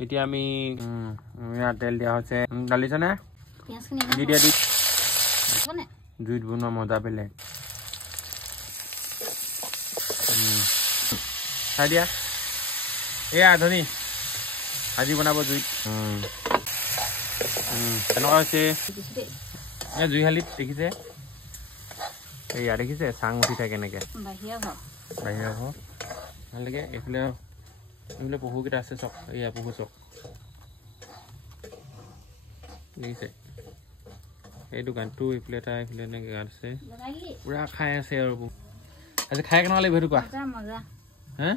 এতিয়া আমি তেল দিয়া হৈছে ডালিছনে দি দিয়া দি জুইত বনোৱা মজা বেলেগ খাই দিয়া এয়া ধনী ভাজি বনাব জুইত তেনেকুৱা হৈছে জুই শালিত দেখিছে এয়া দেখিছে চাং উঠি থাকে কেনেকে বাহিৰৰ ঘৰ ভাল লাগে এইফালে এইফালে পহুকেইটা আছে চক এয়া পহু চক দেখিছে এই দোকানটো এইফালে এটা এইফালে এনেকে গাঁত আছে পুৰা খাই আছে আৰু আজি খাই কেনেকুৱা লাগিব সেইটো কোৱা হে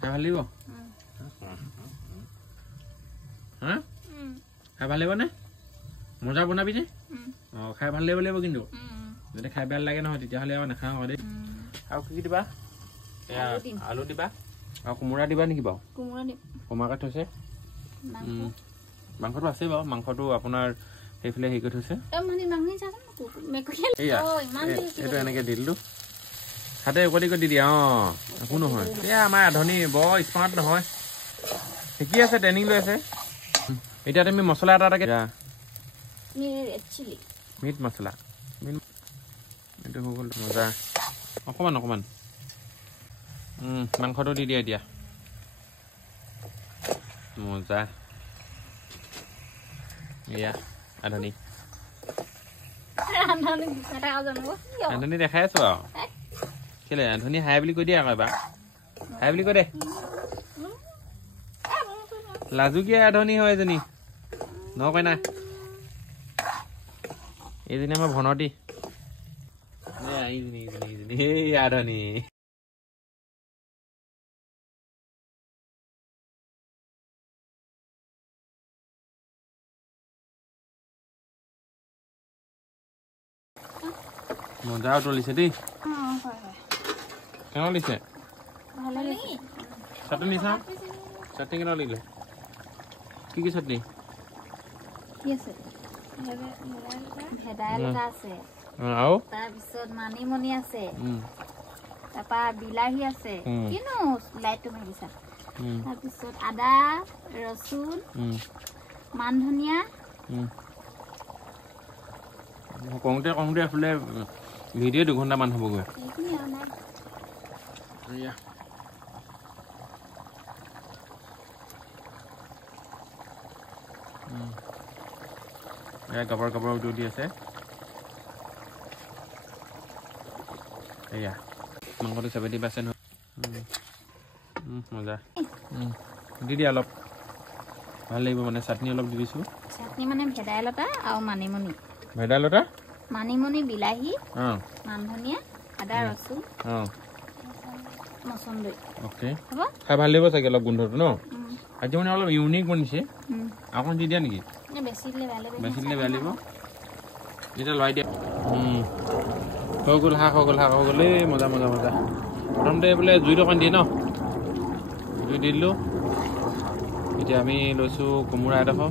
খাই ভাল লাগিব হা খাই ভাল লাগিব নে মজা বনাবি যে অঁ খাই ভাল লাগিব কিন্তু যদি খাই বেয়া লাগে নহয় তেতিয়াহ'লে আৰু নাখাওঁ আকৌ দেই আৰু কি দিবা আলু দিবা আৰু কোমোৰা দিবা নেকি বাৰু কোমোৰা থৈছে মাংসটো আছে বাৰু মাংসটো আপোনাৰ সেইফালে হেৰি কৰি থৈছে এইটো এনেকে দি দিলো হাতে উকতি কৰি দি দিয়া অঁ একো নহয় এয়া আমাৰ আধুনিক বৰ স্মাৰ্ট নহয় শিকি আছে ট্ৰেইনিং লৈ আছে এতিয়া তুমি মছলা এটা এটাকে মিট মছলা এইটো হৈ গ'ল মজা অকণমান মাংসটো দি দিয়া এতিয়া মজা এয়া আধুনিক দেখাই আছো আৰু কেলে আধুনিক হাই বুলি কৈ দিয়া আকৌ এবাৰ হাই বুলি কৈ দে লাজুকীয়া আধুনিক হয় এজনী নকয় না এইজনী আমাৰ ভনতি আধুনিক মজা উতলিছে দেই কেনেকুৱা লাগিছে চাটনি চাওঁ চাটনি কেনেকুৱা লাগিলে কি চাটনি ভেদাইলতা আছে আৰু তাৰপিছত মানিমুনি আছে তাৰপৰা বিলাহী আছে কিনো লাইটটো ভাগিছা তাৰপিছত আদা ৰচুন মান ধনিয়া কওঁতে এইফালে ভিডিঅ' 2 ঘণ্টামান হ'বগৈ গাবৰ উঠি উঠি আছে এয়া মাংসটো 70% মজা দি দিয়া অলপ ভাল লাগিব মানে চাটনি অলপ দি দিছোঁ চাটনি মানে ভেদাইলতা আৰু মানিমুনি ভেদাইলতা মানিমুনি বিলাহী মান ধনিয়া আদা ৰচুন মচন্দৰী অ'কে খাই ভাল লাগিব চাগে অলপ গোন্ধটো ন আজি মানে অলপ ইউনিক বনিছে আকৌ দি দিয়া নেকি বেছি দিলে বেয়া লাগিব এতিয়া লৰাই দিয়া হৈ গ'ল শাক হৈ গ'ল এই মজা প্ৰথমতে বোলে জুইত অকণ দিয়ে ন জুই দি দিলোঁ এতিয়া আমি লৈছোঁ কোমোৰা এডোখৰ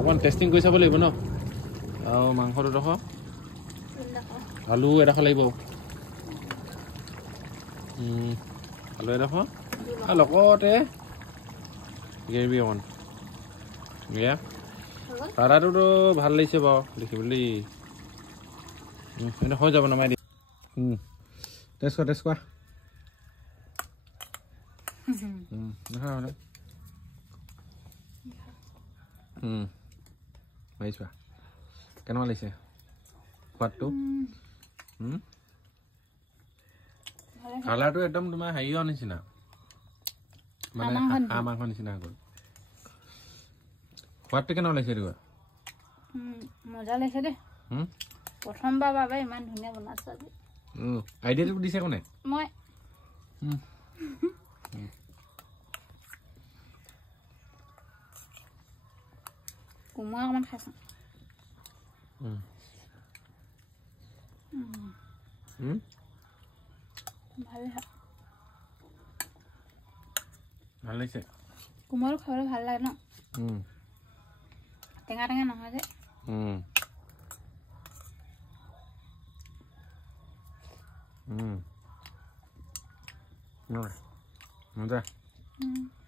অকণ টেষ্টিং কৰি চাব লাগিব ন আৰু মাংস দুডোখৰ আলু এডোখৰ লাগিব আলু এডোখৰ আৰু লগতে গ্ৰেভি অকণ এয়া কালাৰটোতো ভাল লাগিছে বাৰু দেখিবলৈ হৈ যাব নমাই দি টেষ্ট কৰা পাৰিছোৱা কেনেকুৱা লাগিছে সোৱাদটো কালাৰটো একদম তোমাৰ হেৰিৰ নিচিনা মানে হাঁহ মাংস নিচিনা হৈ গ'ল সোৱাদটো কেনেকুৱা লাগিছে এইটো মজা লাগিছে দেই প্ৰথমবাৰ বাবে ইমান ধুনীয়া বনাইছো আজি আইডিয়াটো দিছে কোনে মই কোমোৰা অকণমান খাইছোঁ ভাল লাগিছে কোমোৰাটো খাবলৈ ভাল লাগে ন টেঙা নহয় যে মজা Mm.